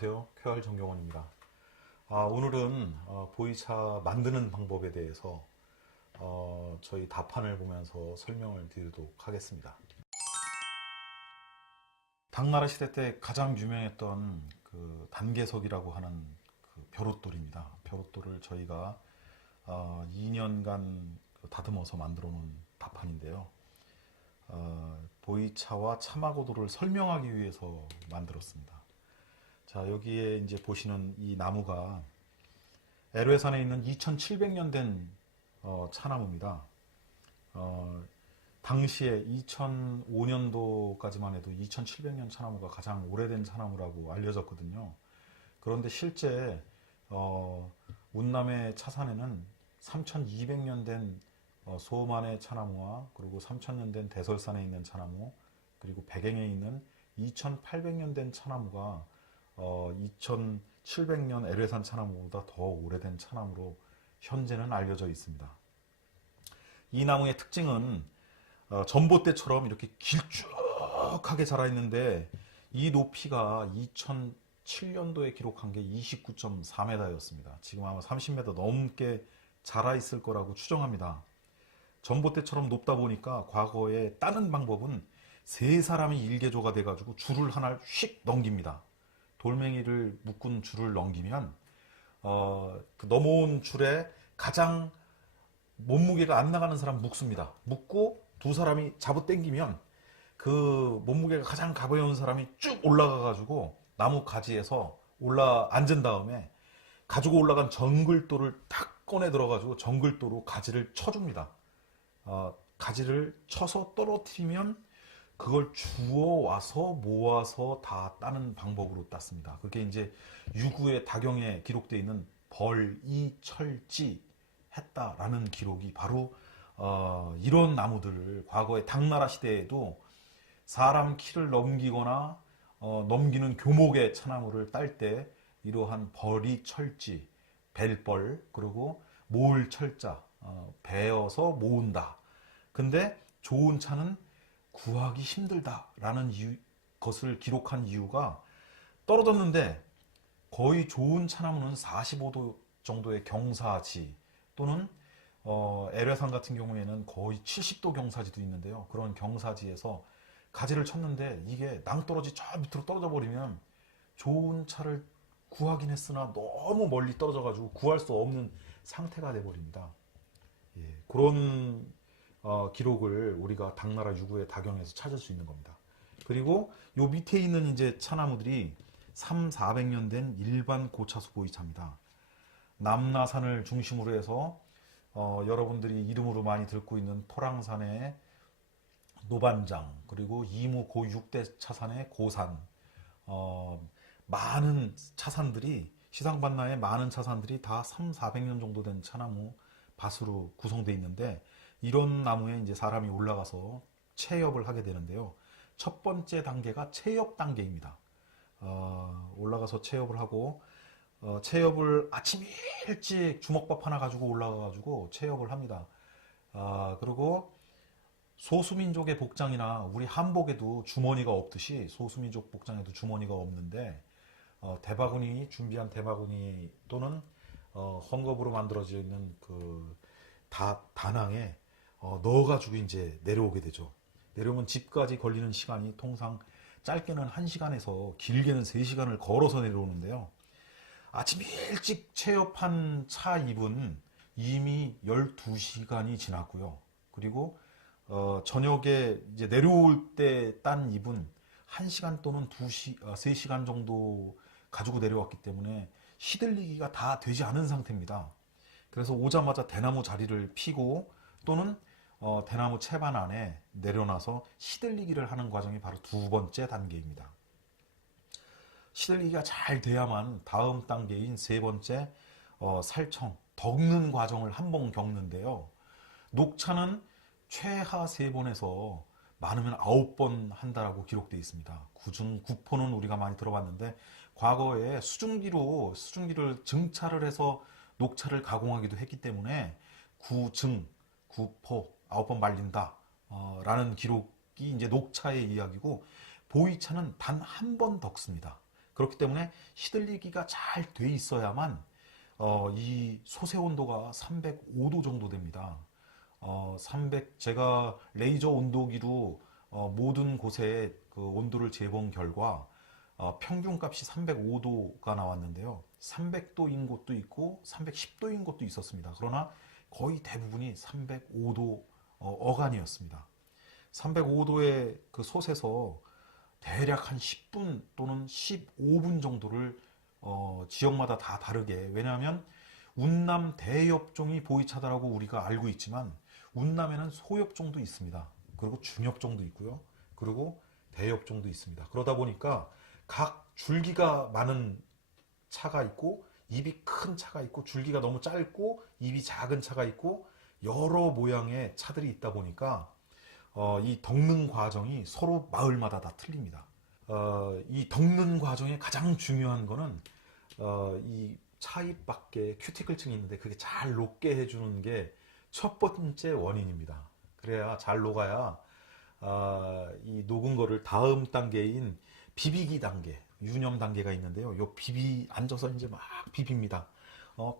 안녕하세요. 쾌활 정경원입니다. 오늘은 보이차 만드는 방법에 대해서 저희 답판을 보면서 설명을 드리도록 하겠습니다. 당나라 시대 때 가장 유명했던 그 단계석이라고 하는 그 벼롯돌입니다. 벼롯돌을 저희가 2년간 다듬어서 만들어 놓은 답판인데요. 보이차와 차마고도를 설명하기 위해서 만들었습니다. 자, 여기에 이제 보시는 이 나무가 애로해산에 있는 2700년 된 차나무입니다. 당시에 2005년도까지만 해도 2700년 차나무가 가장 오래된 차나무라고 알려졌거든요. 그런데 실제 운남의 차산에는 3200년 된 소만의 차나무와 그리고 3000년 된 대설산에 있는 차나무, 그리고 백행에 있는 2800년 된 차나무가 2700년 애로해산 차나무보다 더 오래된 차나무로 현재는 알려져 있습니다. 이 나무의 특징은 전봇대처럼 이렇게 길쭉하게 자라 있는데 이 높이가 2007년도에 기록한 게 29.4m였습니다. 지금 아마 30m 넘게 자라 있을 거라고 추정합니다. 전봇대처럼 높다 보니까 과거에 따는 방법은 세 사람이 일개조가 돼가지고 줄을 하나 휙 넘깁니다. 돌멩이를 묶은 줄을 넘기면 그 넘어온 줄에 가장 몸무게가 안 나가는 사람 묶습니다. 묶고 두 사람이 잡아 당기면 그 몸무게가 가장 가벼운 사람이 쭉 올라가 가지고 나무 가지에서 앉은 다음에 가지고 올라간 정글도를 탁 꺼내 들어 가지고 정글도로 가지를 쳐줍니다. 가지를 쳐서 떨어뜨리면 그걸 주워 와서 모아서 다 따는 방법으로 땄습니다. 그게 이제 유구의 다경에 기록되어 있는 벌이철지 했다라는 기록이 바로 이런 나무들을 과거의 당나라 시대에도 사람 키를 넘기거나 넘기는 교목의 차나무를 딸 때 이러한 벌이철지, 벨벌, 그리고 모을 철자, 베어서 모은다. 근데 좋은 차는 구하기 힘들다라는 것을 기록한 이유가 떨어졌는데 거의 좋은 차나무는 45도 정도의 경사지 또는 애려산 같은 경우에는 거의 70도 경사지도 있는데요. 그런 경사지에서 가지를 쳤는데 이게 낭떠러지 저 밑으로 떨어져 버리면 좋은 차를 구하긴 했으나 너무 멀리 떨어져 가지고 구할 수 없는 상태가 돼 버립니다. 예, 그런 기록을 우리가 당나라 유구의 다경에서 찾을 수 있는 겁니다. 그리고 요 밑에 있는 이제 차나무들이 3,400년 된 일반 고차수 보이차입니다. 남나산을 중심으로 해서 여러분들이 이름으로 많이 듣고 있는 토랑산의 노반장, 그리고 이무 고6대 차산의 고산, 많은 차산들이 시상반나의 많은 차산들이 다 3,400년 정도 된 차나무 밭으로 구성되어 있는데 이런 나무에 이제 사람이 올라가서 체엽을 하게 되는데요. 첫 번째 단계가 체엽 단계입니다. 올라가서 체엽을 하고 체엽을 아침 일찍 주먹밥 하나 가지고 올라가가지고 체엽을 합니다. 그리고 소수민족의 복장이나 우리 한복에도 주머니가 없듯이 소수민족 복장에도 주머니가 없는데 대바구니, 준비한 대바구니 또는 헝겊으로 만들어져 있는 그 다낭에 넣어가지고 이제 내려오게 되죠. 내려오면 집까지 걸리는 시간이 통상 짧게는 1시간에서 길게는 3시간을 걸어서 내려오는데요. 아침 일찍 체업한 차 잎은 이미 12시간이 지났고요. 그리고 저녁에 이제 내려올 때 딴 잎은 1시간 또는 3시간 정도 가지고 내려왔기 때문에 시들리기가 다 되지 않은 상태입니다. 그래서 오자마자 대나무 자리를 피고 또는 대나무 채반 안에 내려놔서 시들리기를 하는 과정이 바로 두 번째 단계입니다. 시들리기가 잘 돼야만 다음 단계인 세 번째 살청, 덕는 과정을 한 번 겪는데요. 녹차는 최하 3번에서 많으면 9번 한다라고 기록되어 있습니다. 구중, 구포는 우리가 많이 들어봤는데 과거에 수증기를 증차를 해서 녹차를 가공하기도 했기 때문에 구증, 구포, 9번 말린다 라는 기록이 이제 녹차의 이야기고 보이차는 단 한 번 덕습니다. 그렇기 때문에 시들리기가 잘 돼 있어야만 이 솥의 온도가 305도 정도 됩니다. 제가 레이저 온도기로 모든 곳에 그 온도를 재본 결과 평균값이 305도가 나왔는데요. 300도인 곳도 있고 310도인 곳도 있었습니다. 그러나 거의 대부분이 305도 어간이었습니다. 305도의 그 솥에서 대략 한 10분 또는 15분 정도를 지역마다 다 다르게, 왜냐하면 운남 대엽종이 보이차다라고 우리가 알고 있지만 운남에는 소엽종도 있습니다. 그리고 중엽종도 있고요. 그리고 대엽종도 있습니다. 그러다 보니까 각 줄기가 많은 차가 있고 입이 큰 차가 있고 줄기가 너무 짧고 입이 작은 차가 있고 여러 모양의 차들이 있다 보니까 이 덕는 과정이 서로 마을마다 다 틀립니다. 이 덕는 과정의 가장 중요한 거는 이 차잎 밖에 큐티클층이 있는데 그게 잘 녹게 해주는 게 첫 번째 원인입니다. 그래야 잘 녹아야 이 녹은 거를 다음 단계인 비비기 단계, 유념 단계가 있는데요. 요 앉아서 이제 막 비빕니다.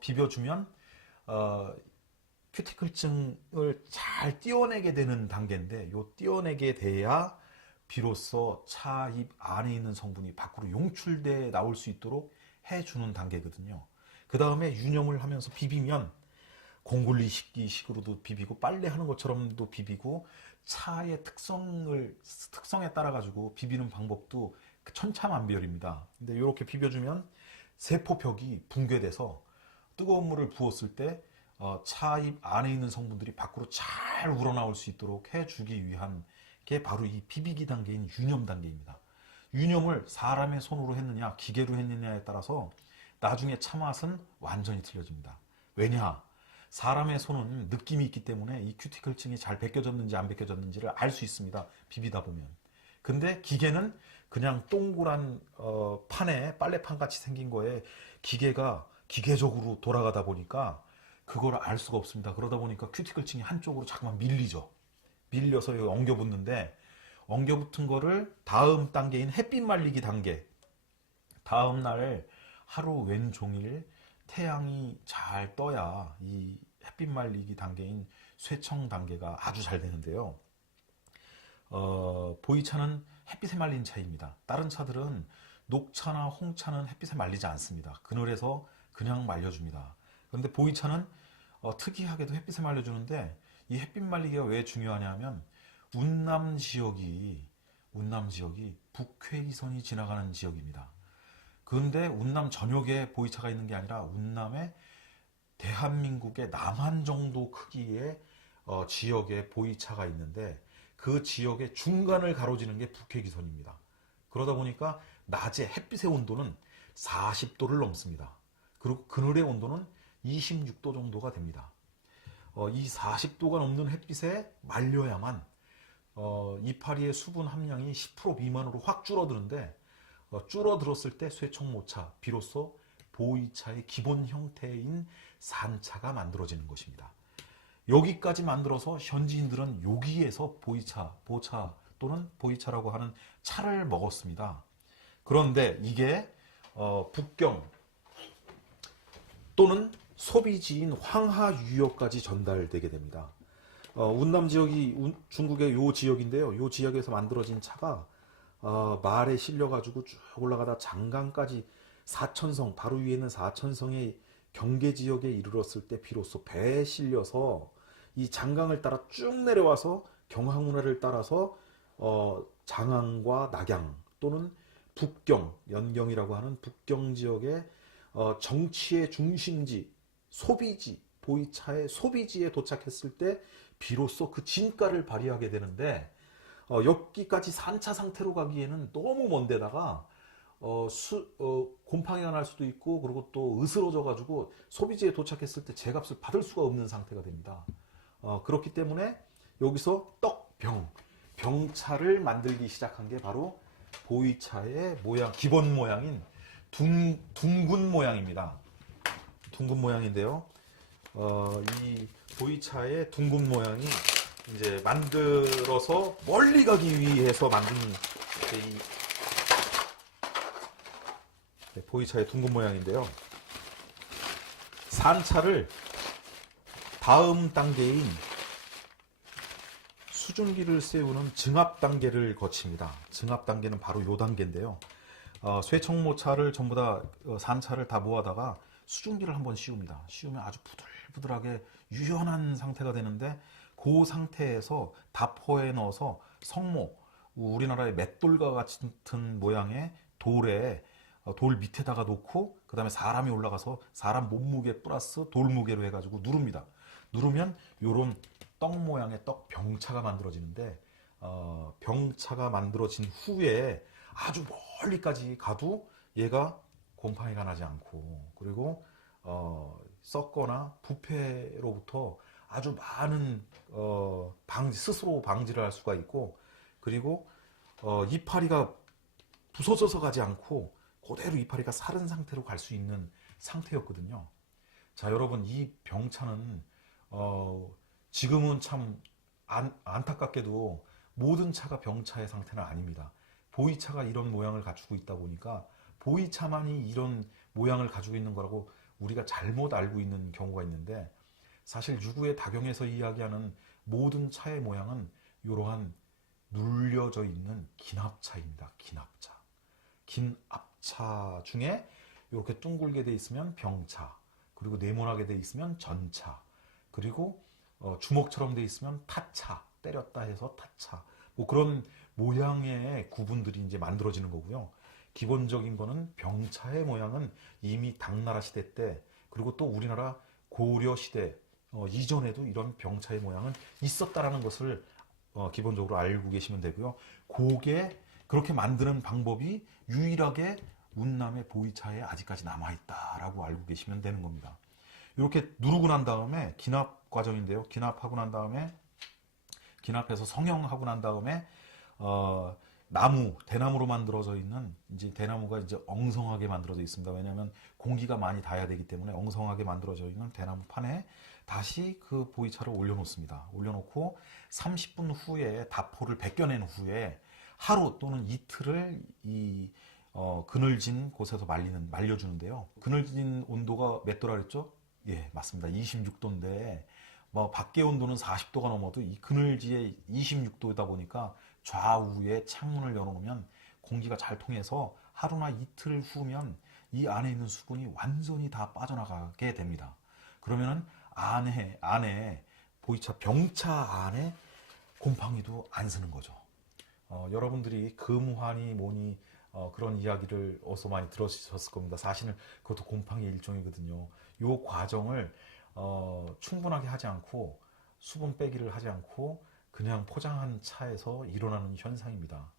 비벼주면 큐티클층을 잘 띄어내게 되는 단계인데, 요 띄어내게 돼야 비로소 차잎 안에 있는 성분이 밖으로 용출돼 나올 수 있도록 해주는 단계거든요. 그 다음에 유념을 하면서 비비면 공굴리식기식으로도 비비고 빨래하는 것처럼도 비비고 차의 특성에 따라 가지고 비비는 방법도 천차만별입니다. 근데 이렇게 비벼주면 세포벽이 붕괴돼서 뜨거운 물을 부었을 때 차잎 안에 있는 성분들이 밖으로 잘 우러나올 수 있도록 해주기 위한 게 바로 이 비비기 단계인 유념 단계입니다. 유념을 사람의 손으로 했느냐 기계로 했느냐에 따라서 나중에 차 맛은 완전히 틀려집니다. 왜냐? 사람의 손은 느낌이 있기 때문에 이 큐티클층이 잘 벗겨졌는지 안 벗겨졌는지를 알 수 있습니다. 비비다 보면. 근데 기계는 그냥 동그란 판에 빨래판 같이 생긴 거에 기계가 기계적으로 돌아가다 보니까 그걸 알 수가 없습니다. 그러다 보니까 큐티클층이 한쪽으로 자꾸만 밀리죠. 밀려서 여기 엉겨붙는데, 엉겨붙은 거를 다음 단계인 햇빛 말리기 단계, 다음 날 하루 왼종일 태양이 잘 떠야 이 햇빛 말리기 단계인 쇠청 단계가 아주 잘 되는데요. 보이차는 햇빛에 말린 차입니다. 다른 차들은 녹차나 홍차는 햇빛에 말리지 않습니다. 그늘에서 그냥 말려줍니다. 그런데 보이차는 특이하게도 햇빛에 말려주는데, 이 햇빛 말리기가 왜 중요하냐면 운남 지역이 북회이선이 지나가는 지역입니다. 그런데 운남 전역에 보이차가 있는 게 아니라 운남의 대한민국의 남한 정도 크기의 지역에 보이차가 있는데, 그 지역의 중간을 가로지는 게 북회기선입니다. 그러다 보니까 낮에 햇빛의 온도는 40도를 넘습니다. 그리고 그늘의 온도는 26도 정도가 됩니다. 이 40도가 넘는 햇빛에 말려야만 이파리의 수분 함량이 10% 미만으로 확 줄어드는데, 줄어들었을 때 쇠청모차, 비로소 보이차의 기본 형태인 산차가 만들어지는 것입니다. 여기까지 만들어서 현지인들은 여기에서 보차 또는 보이차라고 하는 차를 먹었습니다. 그런데 이게 북경 또는 소비지인 황하 유역까지 전달되게 됩니다. 운남 지역이 중국의 요 지역인데요. 요 지역에서 만들어진 차가 말에 실려가지고 쭉 올라가다 장강까지 사천성, 바로 위에 있는 사천성의 경계 지역에 이르렀을 때 비로소 배에 실려서 이 장강을 따라 쭉 내려와서 경항문화를 따라서 장항과 낙양 또는 북경, 연경이라고 하는 북경 지역의 정치의 중심지, 소비지, 보이차의 소비지에 도착했을 때 비로소 그 진가를 발휘하게 되는데, 여기까지 산차 상태로 가기에는 너무 먼 데다가 곰팡이가 날 수도 있고, 그리고 또 으스러져 가지고 소비지에 도착했을 때 제값을 받을 수가 없는 상태가 됩니다. 그렇기 때문에 여기서 병차를 만들기 시작한 게 바로 보이차의 기본 모양인 둥근 모양입니다. 둥근 모양인데요. 이 보이차의 둥근 모양이 이제 만들어서 멀리 가기 위해서 만든 네, 보이차의 둥근 모양인데요. 산차를 다음 단계인 수증기를 세우는 증압 단계를 거칩니다. 증압 단계는 바로 요 단계인데요. 쇠청모차를 전부 다 산차를 다 모아다가 수증기를 한번 씌웁니다. 씌우면 아주 부들부들하게 유연한 상태가 되는데 그 상태에서 다포에 넣어서 성모, 우리나라의 맷돌과 같은 모양의 돌에 돌 밑에다가 놓고 그 다음에 사람이 올라가서 사람 몸무게 플러스 돌 무게로 해가지고 누릅니다. 누르면 요런 떡 모양의 떡 병차가 만들어지는데 병차가 만들어진 후에 아주 멀리까지 가도 얘가 곰팡이가 나지 않고, 그리고 썩거나 부패로부터 아주 많은 스스로 방지를 할 수가 있고, 그리고 이파리가 부서져서 가지 않고 그대로 이파리가 사른 상태로 갈 수 있는 상태였거든요. 자, 여러분, 이 병차는 지금은 참 안타깝게도 모든 차가 병차의 상태는 아닙니다. 보이차가 이런 모양을 갖추고 있다 보니까 보이차만이 이런 모양을 가지고 있는 거라고 우리가 잘못 알고 있는 경우가 있는데, 사실 유구의 다경에서 이야기하는 모든 차의 모양은 이러한 눌려져 있는 기납차입니다. 기납차. 긴압차 중에 이렇게 둥글게 돼 있으면 병차, 그리고 네모나게 돼 있으면 전차, 그리고 주먹처럼 돼 있으면 타차, 때렸다 해서 타차, 뭐 그런 모양의 구분들이 이제 만들어지는 거고요. 기본적인 거는 병차의 모양은 이미 당나라 시대 때, 그리고 또 우리나라 고려 시대 이전에도 이런 병차의 모양은 있었다라는 것을 기본적으로 알고 계시면 되고요. 그게 그렇게 만드는 방법이 유일하게 운남의 보이차에 아직까지 남아있다라고 알고 계시면 되는 겁니다. 이렇게 누르고 난 다음에 기납 과정인데요. 기납하고 난 다음에, 기납해서 성형하고 난 다음에 대나무로 만들어져 있는, 이제 대나무가 이제 엉성하게 만들어져 있습니다. 왜냐하면 공기가 많이 닿아야 되기 때문에 엉성하게 만들어져 있는 대나무 판에 다시 그 보이차를 올려놓습니다. 올려놓고 30분 후에 다포를 벗겨낸 후에 하루 또는 이틀을 이 그늘진 곳에서 말려주는데요. 그늘진 온도가 몇 도라 그랬죠? 예, 맞습니다. 26도인데 뭐 밖의 온도는 40도가 넘어도 이 그늘지에 26도이다 보니까 좌우에 창문을 열어놓으면 공기가 잘 통해서 하루나 이틀 후면 이 안에 있는 수분이 완전히 다 빠져나가게 됩니다. 그러면은 안에 보이차 병차 안에 곰팡이도 안 쓰는 거죠. 여러분들이 금환이 뭐니 그런 이야기를 어디서 많이 들으셨을 겁니다. 사실은 그것도 곰팡이의 일종이거든요. 이 과정을 충분하게 하지 않고, 수분 빼기를 하지 않고 그냥 포장한 차에서 일어나는 현상입니다.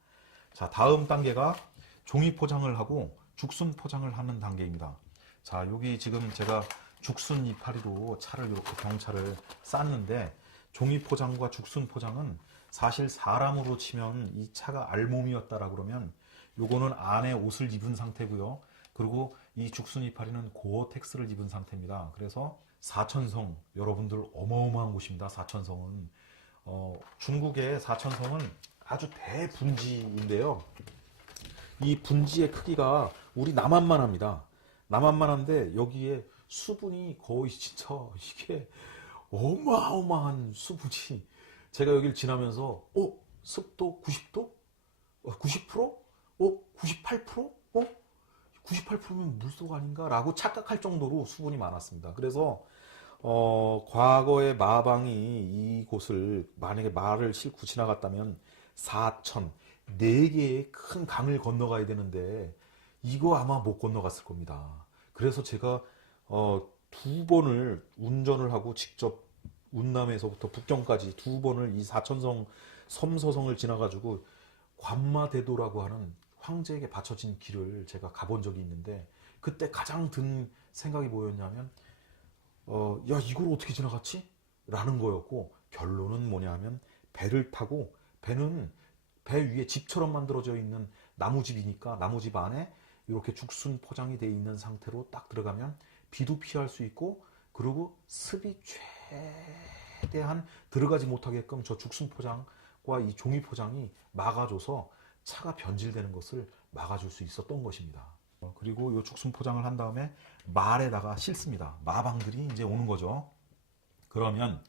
자, 다음 단계가 종이 포장을 하고 죽순 포장을 하는 단계입니다. 자, 여기 지금 제가 죽순 이파리로 차를 이렇게 병차를 쌌는데, 종이 포장과 죽순 포장은 사실 사람으로 치면 이 차가 알몸이었다라 그러면 요거는 안에 옷을 입은 상태고요. 그리고 이 죽순 이파리는 고어텍스를 입은 상태입니다. 그래서 사천성, 여러분들 어마어마한 곳입니다. 사천성은 중국의 사천성은 아주 대분지인데요. 이 분지의 크기가 우리 남한만 합니다. 남한만 한데 여기에 수분이 거의 진짜 이게 어마어마한 수분이, 제가 여기를 지나면서 습도 90도? 90%? 98%? 98%면 물속 아닌가? 라고 착각할 정도로 수분이 많았습니다. 그래서 과거에 마방이 이곳을 만약에 말을 싣고 지나갔다면 사천, 4개의 큰 강을 건너가야 되는데 이거 아마 못 건너갔을 겁니다. 그래서 제가 2번을 운전을 하고 직접 운남에서부터 북경까지 2번을 이 사천성 섬서성을 지나가지고 관마대도라고 하는 황제에게 바쳐진 길을 제가 가본 적이 있는데, 그때 가장 든 생각이 뭐였냐면 야, 이걸 어떻게 지나갔지? 라는 거였고, 결론은 뭐냐 하면 배를 타고, 배는 배 위에 집처럼 만들어져 있는 나무집이니까 나무집 안에 이렇게 죽순 포장이 되어 있는 상태로 딱 들어가면 비도 피할 수 있고, 그리고 습이 최대한 들어가지 못하게끔 저 죽순 포장과 이 종이 포장이 막아줘서 차가 변질되는 것을 막아줄 수 있었던 것입니다. 그리고 요 죽순 포장을 한 다음에 말에다가 싣습니다. 마방들이 이제 오는 거죠. 그러면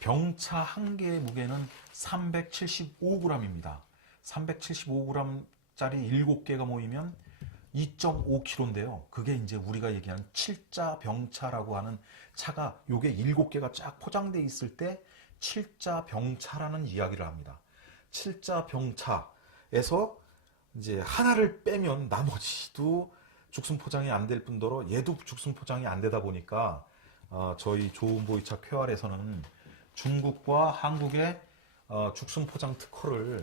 병차 한 개의 무게는 375g입니다. 375g짜리 7개가 모이면 2.5kg인데요. 그게 이제 우리가 얘기하는 7자 병차라고 하는 차가 요게 7개가 쫙 포장되어 있을 때 7자 병차라는 이야기를 합니다. 7자 병차에서 이제 하나를 빼면 나머지도 죽순 포장이 안 될 뿐더러 얘도 죽순 포장이 안 되다 보니까 저희 좋은 보이차 쾌활에서는 중국과 한국의 죽순 포장 특허를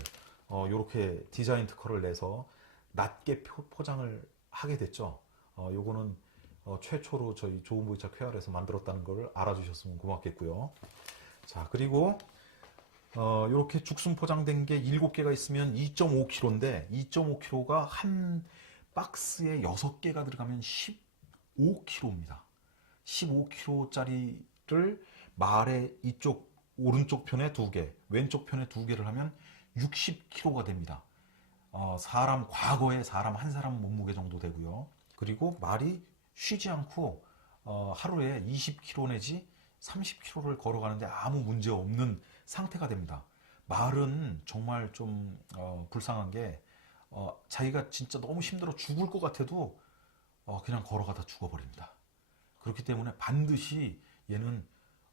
이렇게 디자인 특허를 내서 낮게 포장을 하게 됐죠. 요거는 최초로 저희 좋은 보이차 쾌활에서 만들었다는 걸 알아주셨으면 고맙겠고요. 자, 그리고 이렇게 죽순 포장된 게 7개가 있으면 2.5kg인데 2.5kg가 한 박스에 6개가 들어가면 15kg입니다. 15kg짜리를 말의 이쪽 오른쪽 편에 2개, 왼쪽 편에 2개를 하면 60kg가 됩니다. 과거에 사람 한 사람 몸무게 정도 되고요. 그리고 말이 쉬지 않고 하루에 20km 내지 30km를 걸어가는데 아무 문제 없는 상태가 됩니다. 말은 정말 좀 불쌍한 게 자기가 진짜 너무 힘들어 죽을 것 같아도 그냥 걸어가다 죽어버립니다. 그렇기 때문에 반드시 얘는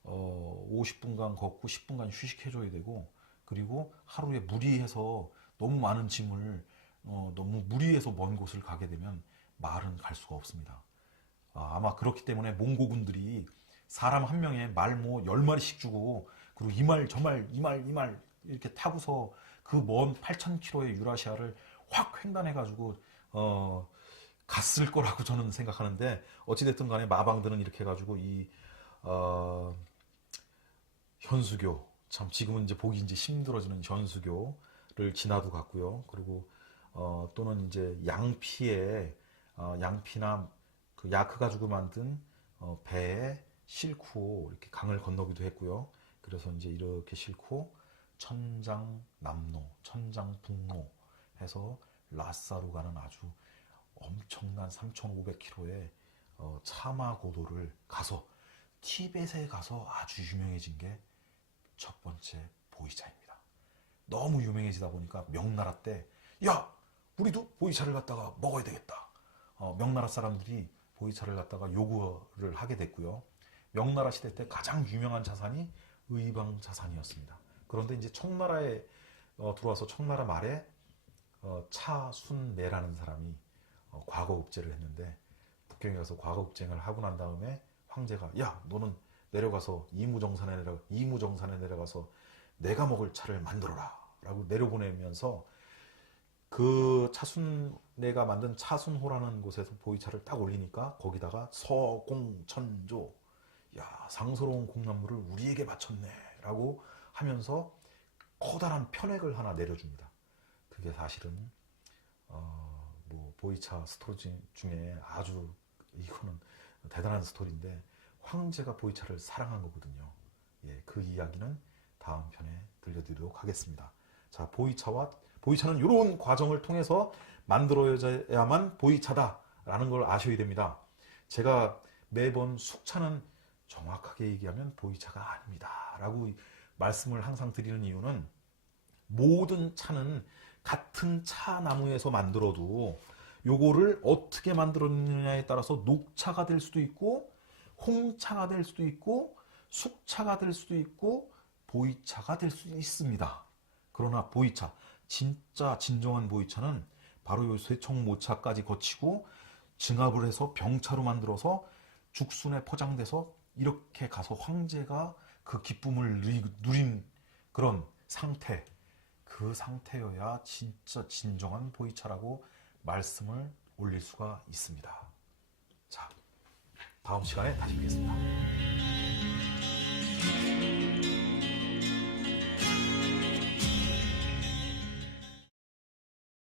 50분간 걷고 10분간 휴식해줘야 되고, 그리고 하루에 무리해서 너무 많은 짐을 너무 무리해서 먼 곳을 가게 되면 말은 갈 수가 없습니다. 아마 그렇기 때문에 몽고군들이 사람 한 명에 말 뭐 10마리씩 주고, 그리고 이 말 저 말 이 말 이렇게 타고서 그 먼 8,000km의 유라시아를 확 횡단해가지고 갔을 거라고 저는 생각하는데, 어찌됐든 간에 마방들은 이렇게 해가지고 이 현수교, 참 지금은 이제 보기 이제 힘들어지는 현수교를 지나도 갔고요. 그리고 또는 이제 양피나 그 야크 가지고 만든 배에 싣고 이렇게 강을 건너기도 했고요. 그래서 이제 이렇게 싣고 천장남로, 천장북로 해서 라싸로 가는 아주 엄청난 3,500km의 차마 고도를 가서 티벳에 가서 아주 유명해진 게 첫 번째 보이차입니다. 너무 유명해지다 보니까 명나라 때 야, 우리도 보이차를 갖다가 먹어야 되겠다. 명나라 사람들이 보이차를 갖다가 요구를 하게 됐고요. 명나라 시대 때 가장 유명한 자산이 의방자산이었습니다. 그런데 이제 청나라에 들어와서 청나라 말에 차순내라는 사람이 과거급제를 했는데, 북경에 가서 과거급제를 하고 난 다음에 황제가 야, 너는 내려가서 이무정산에 내려가서 내가 먹을 차를 만들어라 라고 내려보내면서 그 차순내가 만든 차순호라는 곳에서 보이차를 딱 올리니까 거기다가 서공천조, 야, 상스러운 공나무를 우리에게 바쳤네 라고 하면서 커다란 편액을 하나 내려줍니다. 그게 사실은 뭐 보이차 스토리 중에 아주 이거는 대단한 스토리인데, 황제가 보이차를 사랑한 거거든요. 예, 그 이야기는 다음 편에 들려드리도록 하겠습니다. 자, 보이차는 이런 과정을 통해서 만들어야만 보이차다라는 걸 아셔야 됩니다. 제가 매번 숙차는 정확하게 얘기하면 보이차가 아닙니다 라고 말씀을 항상 드리는 이유는, 모든 차는 같은 차나무에서 만들어도 요거를 어떻게 만들었느냐에 따라서 녹차가 될 수도 있고, 홍차가 될 수도 있고, 숙차가 될 수도 있고, 보이차가 될 수도 있습니다. 그러나 보이차, 진짜 진정한 보이차는 바로 요 쇠청모차까지 거치고 증압을 해서 병차로 만들어서 죽순에 포장돼서 이렇게 가서 황제가 그 기쁨을 누린 그런 상태, 그 상태여야 진짜 진정한 보이차라고 말씀을 올릴 수가 있습니다. 자, 다음 시간에 다시 뵙겠습니다.